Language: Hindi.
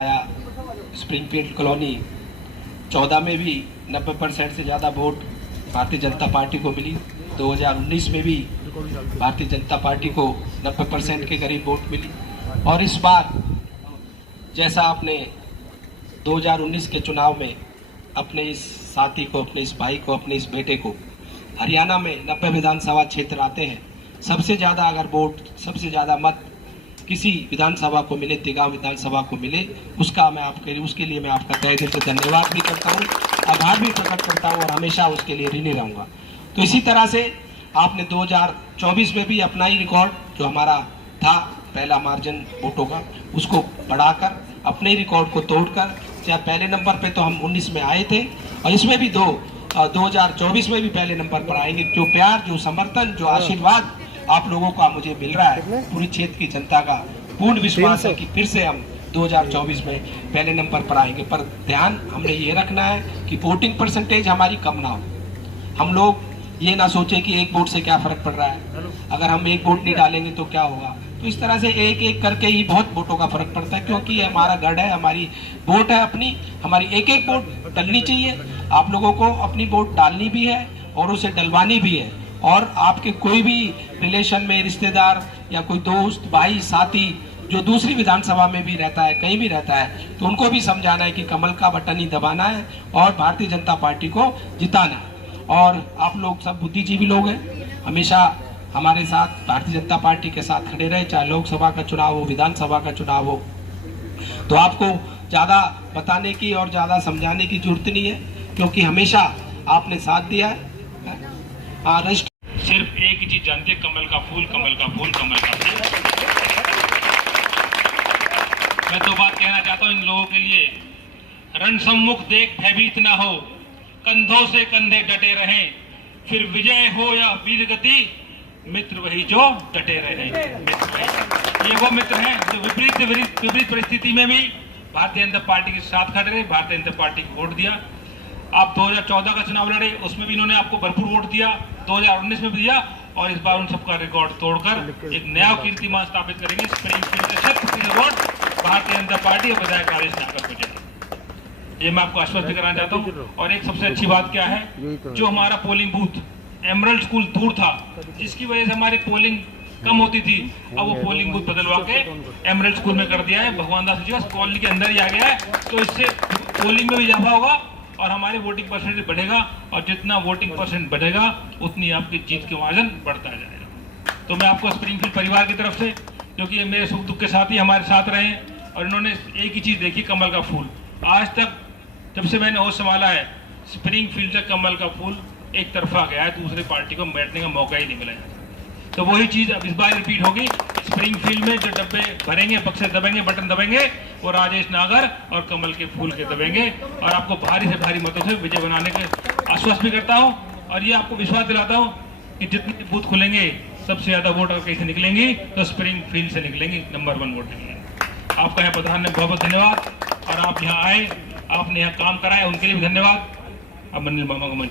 आया स्प्रिंगफील्ड कॉलोनी 14 में भी 90% से ज़्यादा वोट भारतीय जनता पार्टी को मिली। 2019 में भी भारतीय जनता पार्टी को 90% के करीब वोट मिली। और इस बार जैसा आपने 2019 के चुनाव में अपने इस साथी को, अपने इस भाई को, अपने इस बेटे को हरियाणा में 90 विधानसभा क्षेत्र आते हैं, सबसे ज़्यादा अगर वोट, सबसे ज़्यादा मत किसी विधानसभा को मिले, तिगांव विधानसभा को मिले, उसके लिए मैं आपका तहे दिल से धन्यवाद भी करता हूँ, आभार भी प्रकट करता हूँ और हमेशा उसके लिए ऋणी रहूँगा। तो इसी तरह से आपने 2024 में भी अपना ही रिकॉर्ड जो हमारा था पहला मार्जिन वोटों का, उसको बढ़ाकर अपने रिकॉर्ड को तोड़कर, चाहे पहले नंबर पे तो हम 19 में आए थे और इसमें भी 2024 में भी पहले नंबर पर आएंगे। जो प्यार, जो समर्थन, जो आशीर्वाद आप लोगों का मुझे मिल रहा है, पूरी क्षेत्र की जनता का पूर्ण विश्वास है कि फिर से हम 2024 में पहले नंबर पर आएंगे। पर ध्यान हमने ये रखना है कि वोटिंग परसेंटेज हमारी कम ना हो। हम लोग ये ना सोचे कि एक वोट से क्या फर्क पड़ रहा है, अगर हम एक वोट नहीं डालेंगे तो क्या होगा। तो इस तरह से एक एक करके ही बहुत वोटों का फर्क पड़ता है, क्योंकि ये हमारा गढ़ है, हमारी वोट है अपनी, हमारी एक एक वोट डलनी चाहिए। आप लोगों को अपनी वोट डालनी भी है और उसे डलवानी भी है। और आपके कोई भी रिलेशन में रिश्तेदार या कोई दोस्त, भाई, साथी जो दूसरी विधानसभा में भी रहता है, कहीं भी रहता है, तो उनको भी समझाना है कि कमल का बटन ही दबाना है और भारतीय जनता पार्टी को जिताना है। और आप लोग सब बुद्धिजीवी लोग हैं, हमेशा हमारे साथ भारतीय जनता पार्टी के साथ खड़े रहे, चाहे लोकसभा का चुनाव हो, विधानसभा का चुनाव हो। तो आपको ज़्यादा बताने की और ज़्यादा समझाने की जरूरत नहीं है, क्योंकि हमेशा आपने साथ दिया है। सिर्फ एक ही चीज जानते, कमल का फूल, कमल का फूल, कमल का फूल। मैं तो बात कहना चाहता हूँ इन लोगों के लिए, रणसम्मुख देख भयभीत ना हो, कंधों से कंधे डटे रहें, फिर विजय हो या वीर गति, मित्र वही जो डटे रहे। ये वो मित्र हैं जो विपरीत परिस्थिति में भी भारतीय जनता पार्टी के साथ खड़े रहे, भारतीय जनता पार्टी को वोट दिया। आप 2014 का चुनाव लड़े, उसमें भी इन्होंने आपको भरपूर वोट दिया, 2019 में भी दिया, और इस बार उन सबका रिकॉर्ड तोड़कर एक नया कीर्तिमान स्थापित करेंगे। स्प्रिंगफील्ड का 100% वोट भारतीय जनता पार्टी और विधायक राजेश नागर को जाएगा। ये मैं आपको आश्वस्त कराना चाहता हूँ। और एक सबसे अच्छी बात क्या है, जो हमारा पोलिंग बूथ एमरल्ड स्कूल दूर था, जिसकी वजह से हमारी पोलिंग कम होती थी, अब वो पोलिंग बूथ बदलवा के एमरल्ड स्कूल में कर दिया है। भगवान दास जी कॉलोनी के अंदर ही आ गया है, तो इससे पोलिंग में भी इजाफा होगा और हमारी वोटिंग परसेंटेज बढ़ेगा, और जितना वोटिंग परसेंट बढ़ेगा उतनी आपकी जीत के मार्जिन बढ़ता जाएगा। तो मैं आपको स्प्रिंगफील्ड परिवार की तरफ से, क्योंकि ये मेरे सुख दुख के साथ ही हमारे साथ रहे और इन्होंने एक ही चीज देखी, कमल का फूल। आज तक जब से मैंने होश संभाला है, स्प्रिंगफील्ड से कमल का फूल एक तरफा गया है, दूसरी पार्टी को बैठने का मौका ही नहीं मिला है। तो वही चीज अब इस बार रिपीट होगी। स्प्रिंगफील्ड में जो डब्बे भरेंगे, बक्से दबेंगे, बटन दबेंगे, वो राजेश नागर और कमल के फूल के दबेंगे, और आपको भारी से भारी मतों से विजय बनाने के आश्वस्त भी करता हूं। और ये आपको विश्वास दिलाता हूं कि जितने बूथ खुलेंगे, सबसे ज्यादा वोट अगर कहीं से निकलेंगी तो स्प्रिंगफील्ड से निकलेंगी, नंबर 1 वोट निकलेंगे। आपका यहाँ प्रधान ने बहुत बहुत धन्यवाद, और आप यहाँ आए, आपने यहाँ काम कराए, उनके लिए भी धन्यवाद। अब मंदिर मामा को मंच